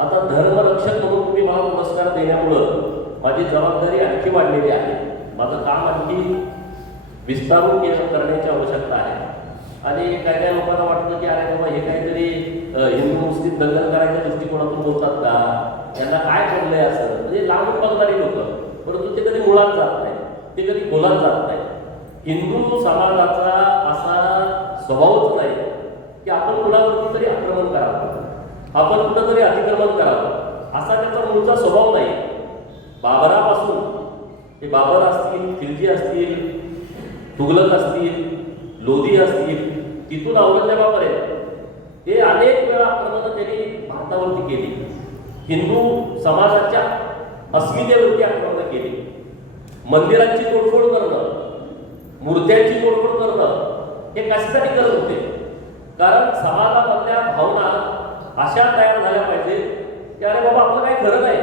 आता धर्मरक्षक म्हणून तुम्ही मला पुरस्कार देण्यामुळं माझी जबाबदारी आणखी वाढलेली आहे. माझं काम आणखी विस्तारून करण्याची आवश्यकता आहे. आणि काय काय लोकांना वाटतं की अरे बाबा हे काहीतरी हिंदू मुस्लिम दंगल करायच्या दृष्टिकोनातून बोलतात का, यांना काय पडलंय असं, म्हणजे लांबून बघणारी लोक, परंतु ते कधी मुळात जात नाही, ते कधी खोलात जात नाही. हिंदू समाजाचा असा स्वभावच नाही की आपण कुणावरती तरी आक्रमण करावं, आपण कुठंतरी अतिक्रमण करावं, असा त्याचा मूळचा स्वभाव नाही. बाबरापासून ते बाबर असतील, खिलजी असतील, तुघलक असतील, लोधी असतील, तिथून औरंगजेबापर्यंत ते अनेक वेळा आक्रमणं त्यांनी भारतावरती केली. हिंदू समाजाच्या अस्मितेवरती आक्रमणं केली. मंदिरांची तोडफोड करणं, मूर्त्यांची तोडफोड करणं हे कशासाठी करत होते? कारण समाजामधल्या भावना अशा तयार झाल्या पाहिजे की अरे बाबा आपलं काही खरं नाही,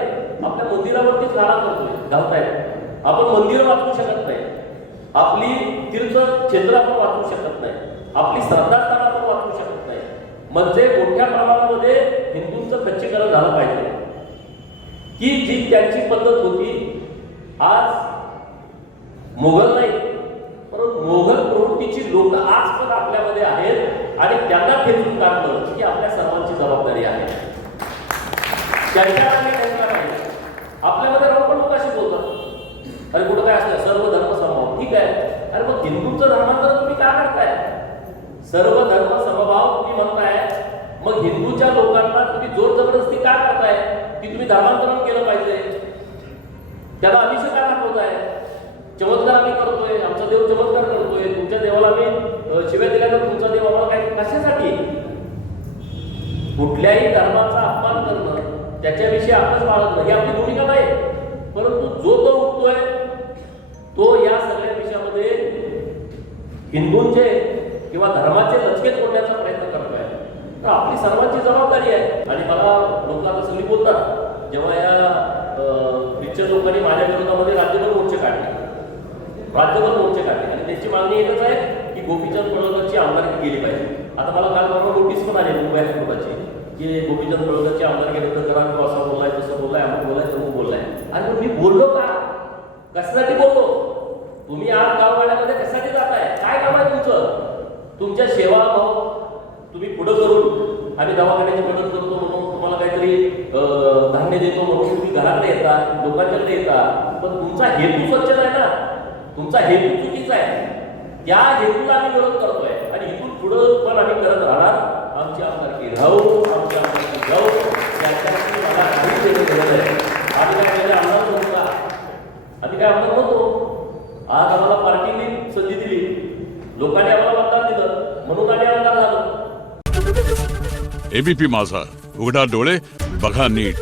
आपल्या मंदिरावरतीच घाला करतोय घालतायत, आपण मंदिर वाचवू शकत नाही, आपली तीर्थक्षेत्र आपण वाचवू शकत नाही, आपली श्रद्धास्थान आपण वाचवू शकत नाही. म्हणजे मोठ्या प्रमाणामध्ये हिंदूंचं खच्चीकरण झालं पाहिजे की जी त्यांची पद्धत होती. आज मोगल नाही, परंतु मोगल प्रवृत्तीची लोक आज पण आपल्यामध्ये आहेत आणि त्यांना ठेचून काढणं ही आपल्या सर्वांची जबाबदारी आहे. आपल्यामध्ये राहून लोक अशी बोलतात अरे कुठं काय असतं सर्व धर्म समभाव, ठीक आहे. अरे मग हिंदूंचं धर्मांतर तुम्ही का करताय? सर्व धर्म समभाव तुम्ही म्हणताय, मग हिंदूच्या लोकांना तुम्ही जोर जबरदस्ती का करताय की तुम्ही धर्मांतरण केलं पाहिजे? त्याला अभिषेक का दाखवताय? चमत्कार आम्ही करतोय, आमचा देव चमत्कार करतोय, तुमच्या देवाला आम्ही शिव्या दिल्यानंतर तुमचा देव आम्हाला काय कशासाठी? कुठल्याही धर्माचा अपमान करणं, त्याच्याविषयी आपणच बाळगणं ही आपली भूमिका नाही. परंतु जो तो उठतोय तो या सगळ्या विषयामध्ये हिंदूंचे किंवा धर्माचे लचके तोडण्याचा प्रयत्न करतोय. तर आपली सर्वांची जबाबदारी आहे. आणि मला लोक आता सगळी बोलतात, जेव्हा या ख्रिश्चन लोकांनी माझ्या विरोधामध्ये राज्यभर मोर्चे काढले आणि त्यांची मागणी एकच आहे की गोपीचंद पडळकरची आमदारकी केली पाहिजे. आता मला काल परवा नोटीस पण आली मुंबई हायकोर्टाची की गोपीचंद पडळकरची आमदारकी रद्द करा, किंवा असं बोललाय, तसं बोललाय, आम्ही बोललाय, तसं बोललाय. आणि मी बोललो का? कशासाठी बोललो? तुम्ही आज गाववाड्यामध्ये कशासाठी जाताय? काय काम आहे तुमचं? तुमच्या सेवा भाव तुम्ही पुढं करून आम्ही दवाखान्याची मदत करतो म्हणून, तुम्हाला काहीतरी धान्य देतो म्हणून तुम्ही घराकडे येता, लोकांच्याकडे येता, पण तुमचा हेतू स्वच्छ नाही ना, तुमचा हेतू चुकीचा आहे. त्या हेतूला आम्ही विरोध करतोय आणि इथून पुढं पण आम्ही करत राहणार. आमची आमदारकी राहू, आमची आमदारकी जाऊ, त्याच्याशी मला काही देणं घेणं नाही. आम्ही काय केलं? आमदार म्हणतो का? आम्ही काय आमदार म्हणतो? आज आम्हाला पार्टीने संधी दिली, लोकांनी आम्हाला मतदान दिलं म्हणून आम्ही आमदार झालो. एबीपी माझा, उघडा डोळे बघा नीट.